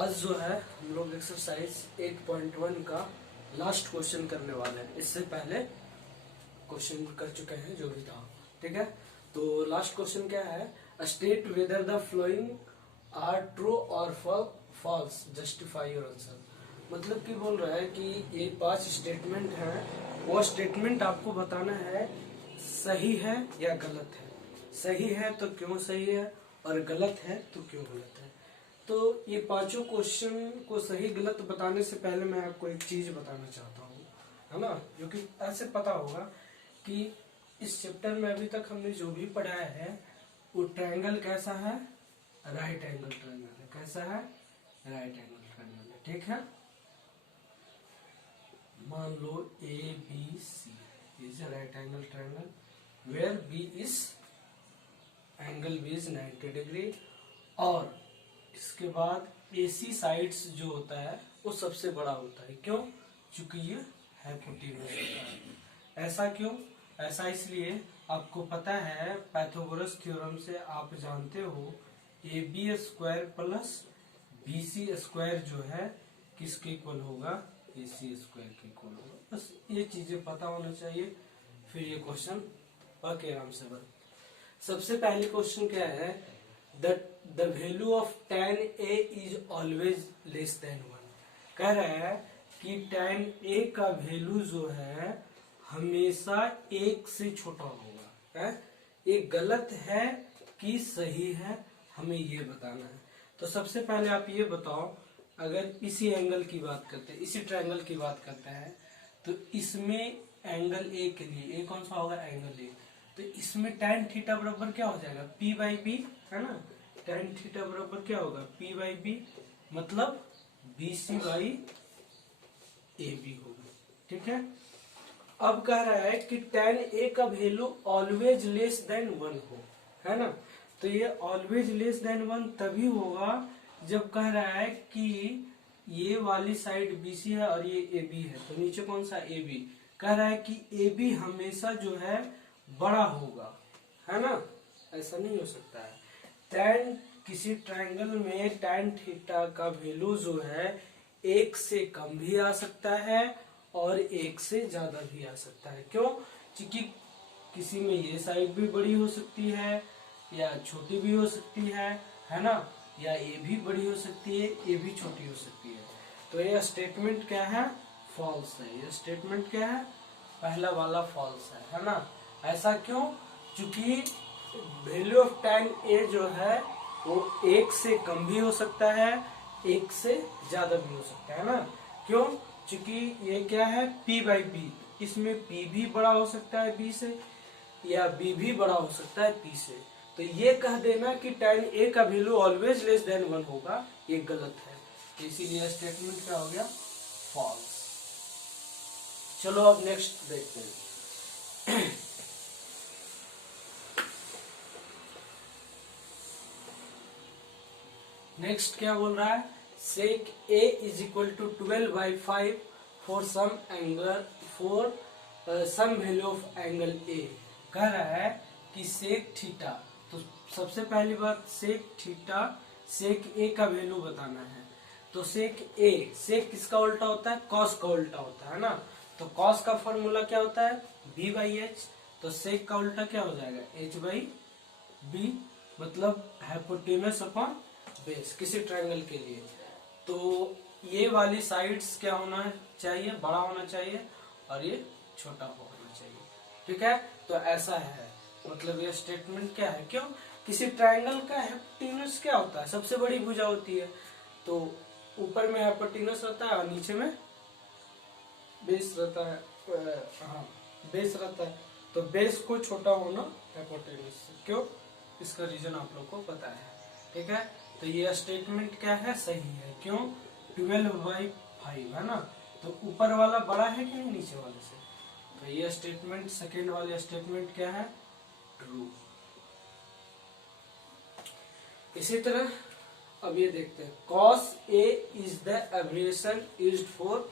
आज जो है हम लोग एक्सरसाइज 8.1 का लास्ट क्वेश्चन करने वाले हैं। इससे पहले क्वेश्चन कर चुके हैं जो भी था, ठीक है। तो लास्ट क्वेश्चन क्या है, state whether the flowing are true और फॉल्स, जस्टिफाई योर आंसर। मतलब कि बोल रहा है कि ये 5 स्टेटमेंट हैं, वो स्टेटमेंट आपको बताना है सही है या गलत है। सही है तो क्यों सही है, और गलत है तो क्यों गलत है। तो ये पांचों क्वेश्चन को सही गलत बताने से पहले मैं आपको एक चीज बताना चाहता हूँ, है ना, जो कि ऐसे पता होगा कि इस चैप्टर में अभी तक हमने जो भी पढ़ाया है वो ट्रायंगल कैसा है, राइट एंगल ट्रायंगल है। कैसा है, राइट एंगल ट्रायंगल है, ठीक है। मान लो ABC is right angle triangle where B is angle B is 90 degree, और इसके बाद AC साइड्स जो होता है वो सबसे बड़ा होता है। क्यों? क्योंकि ये हाइपोटेन्यूज होता है। ऐसा क्यों? ऐसा इसलिए, आपको पता है पाइथागोरस थ्योरम से आप जानते हो AB square plus BC square जो है किसके इक्वल होगा, AC स्क्वायर के इक्वल होगा। बस ये चीजें पता होना चाहिए, फिर ये क्वेश्चन बाकी आराम से बन। सबसे पहले क्वेश्चन क्या है, the value of tan A is always less than 1। कह रहा है कि tan A का वैल्यू जो है हमेशा 1 से छोटा होगा। है ये गलत है कि सही है, हमें ये बताना है। तो सबसे पहले आप ये बताओ, अगर इसी एंगल की बात करते हैं, इसी ट्रायंगल की बात करते हैं, तो इसमें एंगल A के लिए, A कौन सा होगा, एंगल A। तो इसमें tan थीटा बराबर क्या हो जाएगा, P बाई बी, है ना। tan थीटा बराबर क्या होगा, P बाई बी, मतलब BC बाई AB होगा, ठीक है। अब कह रहा है कि tan A का वैल्यू ऑलवेज लेस देन 1 हो, है ना। तो ये ऑलवेज लेस देन 1 तभी होगा जब कह रहा है कि ये वाली साइड BC है और ये AB है, तो नीचे कौन सा AB। कह रहा है कि AB हमेशा जो है बड़ा होगा, है ना। ऐसा नहीं हो सकता है। tan किसी ट्रायंगल में tan थीटा का वैल्यू जो है 1 से कम भी आ सकता है और 1 से ज्यादा भी आ सकता है। क्यों? क्योंकि किसी में ये साइड भी बड़ी हो सकती है या छोटी भी हो सकती है ना, या ये भी बड़ी हो सकती है, ये भी छोटी हो सकती है। तो ये स्टेटमेंट क्या है, फॉल्स है। ये स्टेटमेंट क्या है, पहला वाला फॉल्स है ना। ऐसा क्यों? क्योंकि वैल्यू ऑफ tan A जो है वो 1 से कम भी हो सकता है, 1 से ज्यादा भी हो सकता है ना। क्यों? क्योंकि ये क्या है, P बाई बी, इसमें P भी बड़ा हो सकता है B से, या B भी बड़ा हो सकता है P से। तो ये कह देना कि tan A का वैल्यू ऑलवेज लेस देन 1 होगा, ये गलत है। इसीलिए स्टेटमेंट क्या हो गया, फॉल्स। चलो अब नेक्स्ट देखते हैं। नेक्स्ट क्या बोल रहा है, sec A is equal to 12/5 for some angle for some value of angle A। कह रहा है कि sec थीटा, तो सबसे पहली बात sec थीटा, sec A का वैल्यू बताना है। तो sec A, sec किसका उल्टा होता है, cos का उल्टा होता है ना। तो cos का फॉर्मूला क्या होता है, B बाई एच। तो sec का उल्टा क्या हो जाएगा, H बाई बी, मतलब हाइपोटेनस अपॉन बेस किसी ट्रायंगल के लिए। तो ये वाली साइड्स क्या होना चाहिए, बड़ा होना चाहिए, और ये छोटा होना चाहिए, ठीक है। तो ऐसा है, मतलब ये स्टेटमेंट क्या है। क्यों? किसी ट्रायंगल का हाइपोटेनस क्या होता है, सबसे बड़ी भुजा होती है। तो ऊपर में हाइपोटेनस रहता है और नीचे में बेस रहता है, हाँ बेस रहता है। तो बेस को छोटा होना हाइपोटेनस से। क्यों? इसका रीजन आप लोग को पता है, ठीक है। तो ये स्टेटमेंट क्या है, सही है। क्यों? 12/5 है ना। तो ऊपर वाला बड़ा है कि नहीं नीचे वाले से। तो ये स्टेटमेंट, सेकेंड वाले स्टेटमेंट क्या है, ट्रू। इसी तरह अब ये देखते हैं, cos A is the abbreviation used for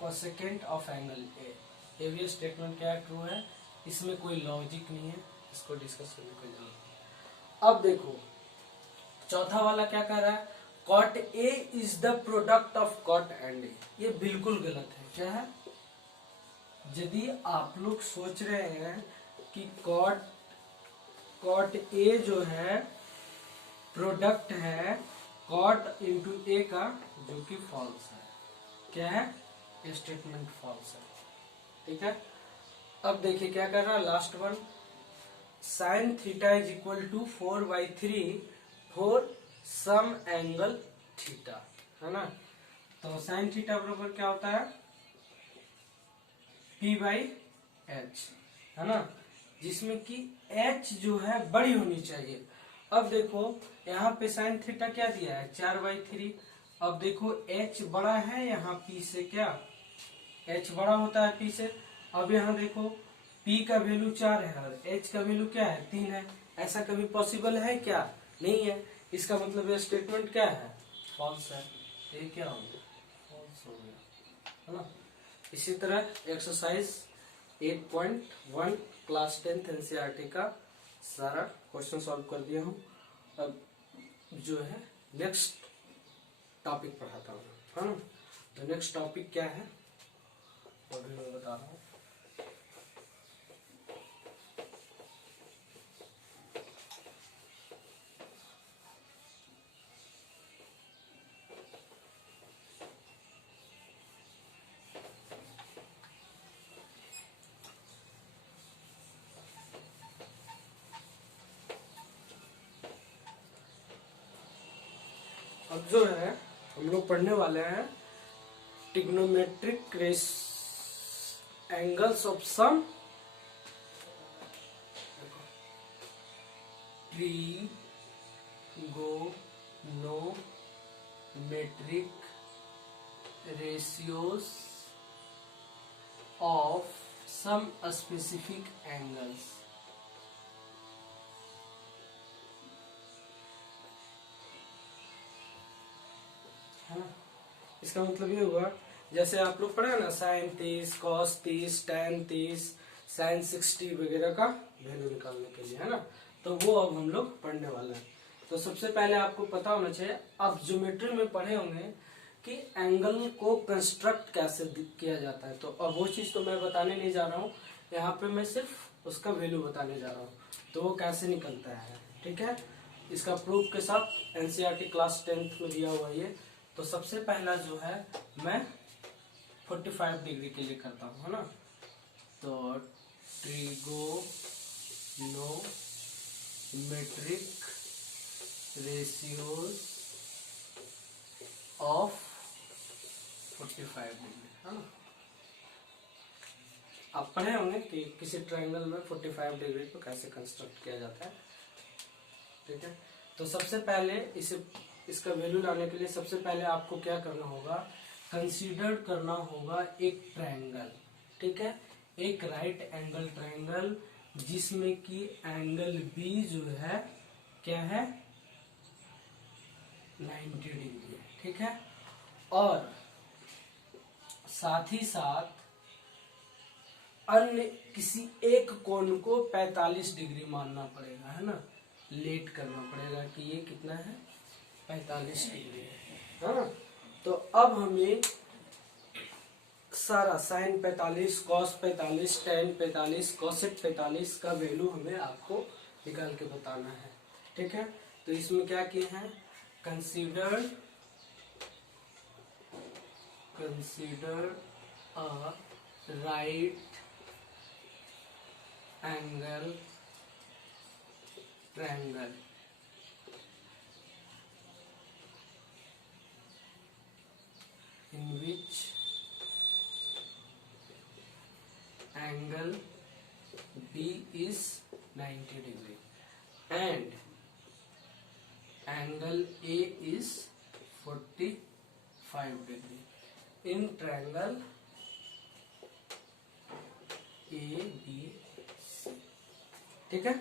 cosecant of angle A। ये भी स्टेटमेंट क्या है, ट्रू है। इसमें कोई लॉजिक नहीं है, इसको डिस्कस करने की जरूरत नहीं। अब देखो, चौथा वाला क्या कह रहा है, cot A is the product of cot and A. ये बिल्कुल गलत है। क्या है, यदि आप लोग सोच रहे हैं कि कॉट ए जो है प्रोडक्ट है कॉट इंटू ए का, जो कि फॉल्स है। क्या है, ये स्टेटमेंट फॉल्स है। ठीक है, अब देखिए क्या कर रहा है last one, sine theta is equal to 4/3 for some angle theta, है ना। तो साइन थीटा बराबर क्या होता है, P/H, है ना, जिसमें कि H जो है बड़ी होनी चाहिए। अब देखो यहाँ पे साइन थीटा क्या दिया है, 4/3। अब देखो H बड़ा है यहाँ P से, क्या H बड़ा होता है P से। अब यहाँ देखो P का वैल्यू 4 है और H का वैल्यू क्या है, 3 है। ऐसा कभी पॉसिबल है क्या, नहीं है। इसका मतलब ये स्टेटमेंट क्या है, फॉल्स है। ये क्या हो गया, फॉल्स हो गया, है ना। इसी तरह एक्सरसाइज 8.1 क्लास 10th NCERT का सारा क्वेश्चन सॉल्व कर दिया हूँ। अब जो है नेक्स्ट टॉपिक पढ़ाता हूँ, है ना। तो नेक्स्ट टॉपिक क्या है अभी मैं बता रहा हूँ। अब जो है हम लोग पढ़ने वाले हैं trigonometric angles of some trigonometric ratios of some specific angles. है ना, इसका मतलब ये हुआ जैसे आप लोग पढ़ा ना साइन 30, कॉस 30, tan 30, साइन 60 वगैरह का वैल्यू निकालने के लिए, है ना। तो वो अब हम लोग पढ़ने वाले हैं। तो सबसे पहले आपको पता होना चाहिए, आप ज्योमेट्री में पढ़े होंगे कि एंगल को कंस्ट्रक्ट कैसे किया जाता है। तो अब वो चीज तो मैं बताने नहीं जा रहा हूँ, यहाँ पे मैं सिर्फ उसका वैल्यू बताने जा रहा हूँ, तो वो कैसे निकलता है। ठीक है, इसका प्रूफ के साथ NCERT क्लास 10th में दिया हुआ ये। तो सबसे पहला जो है मैं 45 डिग्री के लिए करता हूँ, है ना। तो ट्रिगोनोमेट्रिक रेशियोज ऑफ 45 डिग्री, है ना। आप पढ़े होंगे कि किसी ट्रायंगल में 45 डिग्री को कैसे कंस्ट्रक्ट किया जाता है। ठीक है, तो सबसे पहले इसका वैल्यू लाने के लिए सबसे पहले आपको क्या करना होगा, कंसीडर करना होगा एक ट्रायंगल। ठीक है, एक राइट एंगल ट्रायंगल जिसमें कि एंगल बी जो है क्या है, 90 डिग्री है। ठीक है, और साथ ही साथ अन्य किसी एक कोण को 45 डिग्री मानना पड़ेगा, है ना। लेट करना पड़ेगा कि ये कितना है, 45 डिग्री है ना। तो अब हमें सारा साइन 45, कॉस 45, tan 45, कोसेक 45 का वैल्यू हमें आपको निकाल के बताना है। ठीक है, तो इसमें क्या किए हैं, consider a right angle triangle in which angle B is 90 degree and angle A is 45 degree in triangle ABC। ठीक है,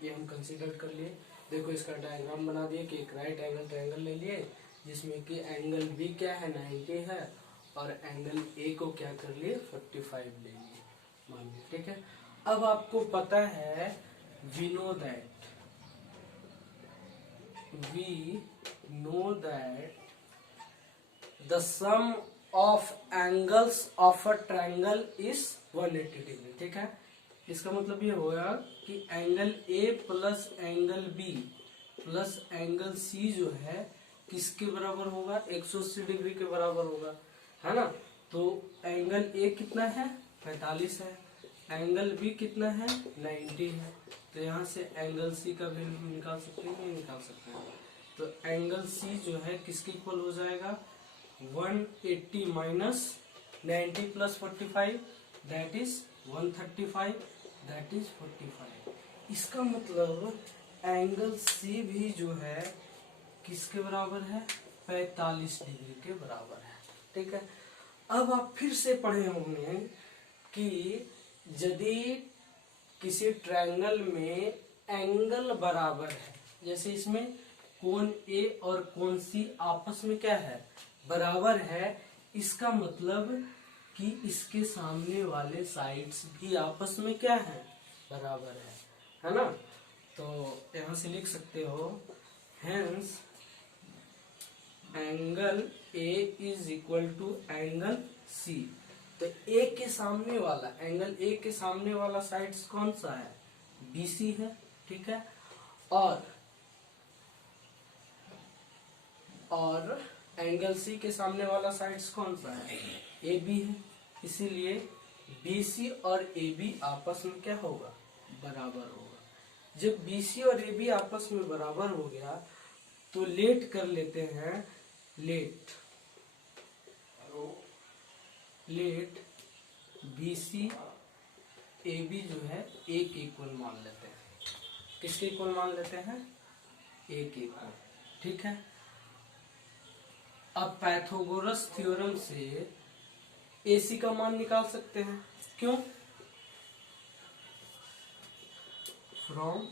ये हम कंसीडर कर लिए। देखो इसका डायग्राम बना दिए कि एक राइट एंगल ट्रायंगल ले लिए जिसमें कि एंगल बी क्या है, 90 है, और एंगल ए को क्या कर लिए, 45 ले लिए मान लिया। ठीक है, अब आपको पता है we know that we know that the sum of angles of a triangle is 180 degree. ठीक है, इसका मतलब ये होगा कि angle A plus angle B plus angle C जो है किसके बराबर होगा, 180 डिग्री के बराबर होगा, है ना। तो एंगल ए कितना है, 45 है, एंगल बी कितना है, 90 है। तो यहाँ से एंगल सी का वैल्यू निकाल सकते हैं, नहीं निकाल सकते हैं। तो एंगल सी जो है किसके इक्वल हो जाएगा, 180 minus 90 plus 45 that is 135 that is 45। इसका मतलब एंगल सी भी जो है किसके बराबर है, 45 डिग्री के बराबर है। ठीक है, अब आप फिर से पढ़े होंगे कि यदि किसी ट्रायंगल में एंगल बराबर है, जैसे इसमें कोण ए और कोण सी आपस में क्या है, बराबर है, इसका मतलब कि इसके सामने वाले साइड्स भी आपस में क्या है, बराबर है ना। तो यहां से लिख सकते हो hence angle A is equal to angle C. तो ए के सामने वाला, एंगल ए के सामने वाला साइड्स कौन सा है, बीसी है। ठीक है, और एंगल सी के सामने वाला साइड्स कौन सा है, ए बी है। इसीलिए बीसी और ए बी आपस में क्या होगा, बराबर होगा। जब बीसी और ए बी आपस में बराबर हो गया तो लेट कर लेते हैं, लेट बीसी ए बी जो है ए के इक्वल मान लेते हैं। किसके इक्वल मान लेते हैं, ए के इक्वल। ठीक है, अब पाइथागोरस थ्योरम से AC का मान निकाल सकते हैं। क्यों, फ्रॉम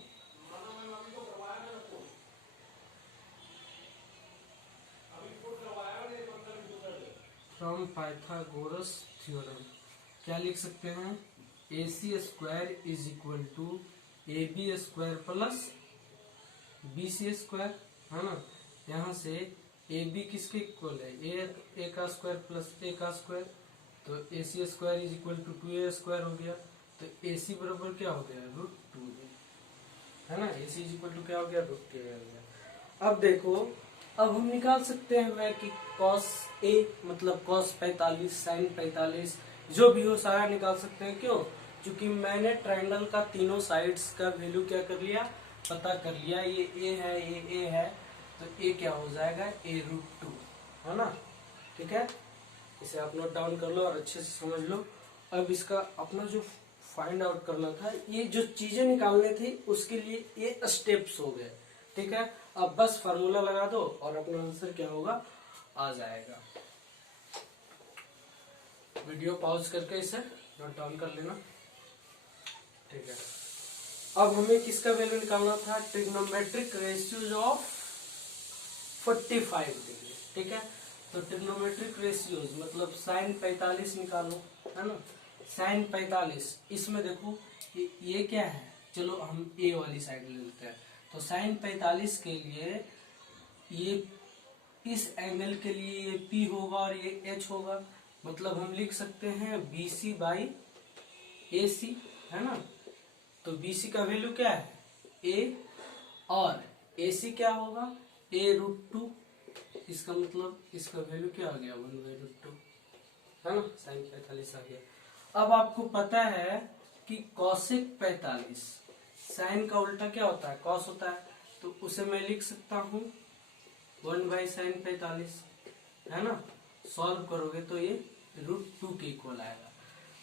पाइथागोरस थ्योरम क्या लिख सकते हैं, AC square is equal to AB square plus BC square, है ना। यहाँ से AB किसके इक्वल है, ए का स्क्वायर प्लस ए का स्क्वायर, तो AC square is equal to 2A square हो गया। तो AC बराबर क्या हो गया, √2, है ना। AC इज इक्वल टू क्या हो गया, √2 हो गया। अब देखो, अब हम निकाल सकते हैं वह कि cos A मतलब cos 45 sin 45 जो भी हो सारा निकाल सकते हैं। क्यों, क्योंकि मैंने ट्रायंगल का तीनों साइड्स का वैल्यू क्या कर लिया, पता कर लिया। ये A है, ये A है, तो A क्या हो जाएगा, A√2, है ना। ठीक है, इसे आप नोट डाउन कर लो और अच्छे से समझ लो। अब इसका अपना जो फाइंड आउट करना था, ये जो चीजें निकालने थी उसके लिए ये स्टेप्स हो गए। ठीक है, अब बस फार्मूला लगा दो और अपना आंसर क्या होगा, आ जाएगा। वीडियो पॉज करके इसे नोट डाउन कर लेना। ठीक है, अब हमें किसका वैल्यू निकालना था, ट्रिग्नोमेट्रिक रेशियोज ऑफ 45 डिग्री। ठीक है, तो ट्रिग्नोमेट्रिक रेशियोज मतलब साइन 45 निकालो, है ना। साइन 45, इसमें देखो ये क्या है, चलो हम ए वाली साइड ले लेते हैं। तो साइन 45 के लिए ये इस एंगल के लिए ये P होगा और ये H होगा, मतलब हम लिख सकते हैं BC बाई AC, है ना। तो BC का वैल्यू क्या है, A, और AC क्या होगा, A√2। इसका मतलब इसका वैल्यू क्या आ गया, 1/√2, है ना। साइन 45 आ गया। अब आपको पता है कि कॉसेक 45 साइन का उल्टा क्या होता है, कॉस होता है, तो उसे मैं लिख सकता हूँ 1/sin 45, है ना। सॉल्व करोगे तो ये √2 के इक्वल आएगा।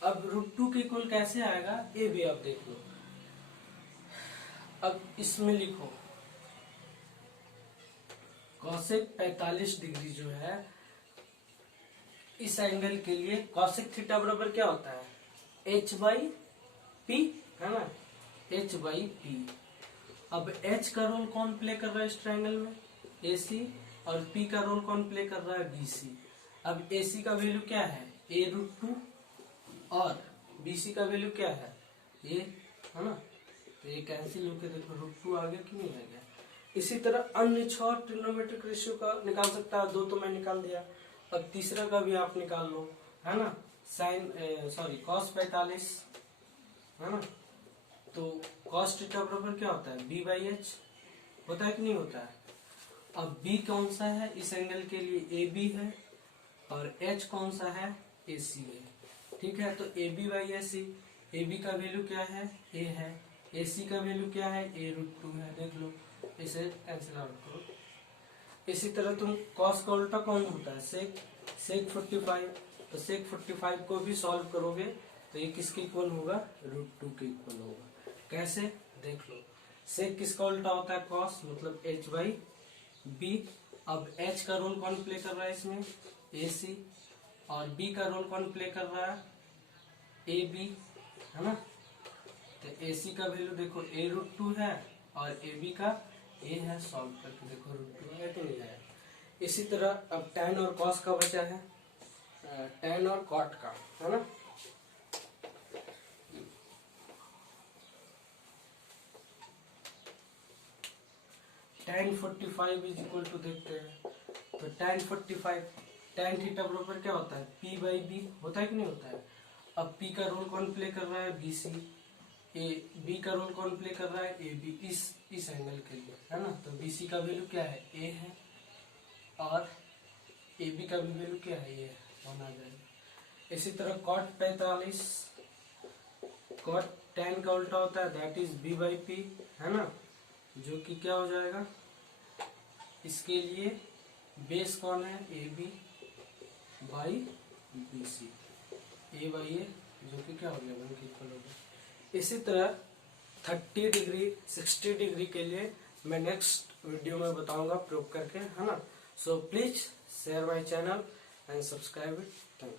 अब √2 के इक्वल कैसे आएगा, ये भी आप देख लो। अब इसमें लिखो कॉसेक 45 डिग्री जो है इस एंगल के लिए कॉसेक थीटा बराबर क्या होता है, H/P, है ना, H/P। अब H का रोल कौन प्ले कर रहा है इस ट्रायंगल में, AC, और P का रोल कौन प्ले कर रहा है, BC। अब AC का वैल्यू क्या है, A√2, और BC का वैल्यू क्या है, ये, है ना। तो ये कैंसिल होकर देखो √2 आ गया कि नहीं आ गया। इसी तरह अन्य 6 ट्रिग्नोमेट्रिक रेशियो का निकाल सकता है, 2 तो मैं निकाल दिया, अब तीसरा का भी आप निकाल लो, है ना, cos 45, है ना, तो cos थीटा बराबर क्या होता है, b/h होता है कि नहीं होता है। अब b कौन सा है इस एंगल के लिए, AB है, और h कौन सा है, AC है, ठीक है। तो AB/AC, AB का वैल्यू क्या है, a है, AC का वैल्यू क्या है, a√2 है, देख लो, इसे कैंसिल आउट करो। इसी तरह तुम cos का उल्टा कौन होता है, sec 45, तो sec 45 को भी सॉल्व करोगे तो ये किसके इक्वल होगा, √2 के इक्वल होगा। कैसे, देख लो, sec किसका उल्टा होता है, cos, मतलब h/b। अब h का रोल कौन प्ले कर रहा है इसमें, AC, और b का रोल कौन प्ले कर रहा है, AB, है ना। तो AC का वैल्यू देखो a√2 है, और AB का a है, सॉल्व करके देखो √2 है कि नहीं है। इसी तरह अब tan और cos का बचा है, tan और cot का, है ना। tan 45 इज इक्वल टू, देखते हैं, तो tan 45, tan थीटा बराबर क्या होता है, p/b होता है कि नहीं होता है। अब p का रोल कौन प्ले कर रहा है, BC, b का रोल कौन प्ले कर रहा है, AB, इस एंगल के लिए, है ना। तो BC का वैल्यू क्या है, a है, और AB का भी वैल्यू क्या है, ये 1 आ जाएगा। इसी तरह cot 45, cot tan का उल्टा होता है, दैट इज b/p, है ना, जो कि क्या हो जाएगा, इसके लिए बेस कौन है, AB/BC, a/a, जो कि क्या हो गया, 1 के इक्वल हो गया। इसी तरह 30 डिग्री 60 डिग्री के लिए मैं नेक्स्ट वीडियो में बताऊंगा प्रयोग करके, है ना। So please share my channel and subscribe it, thank you.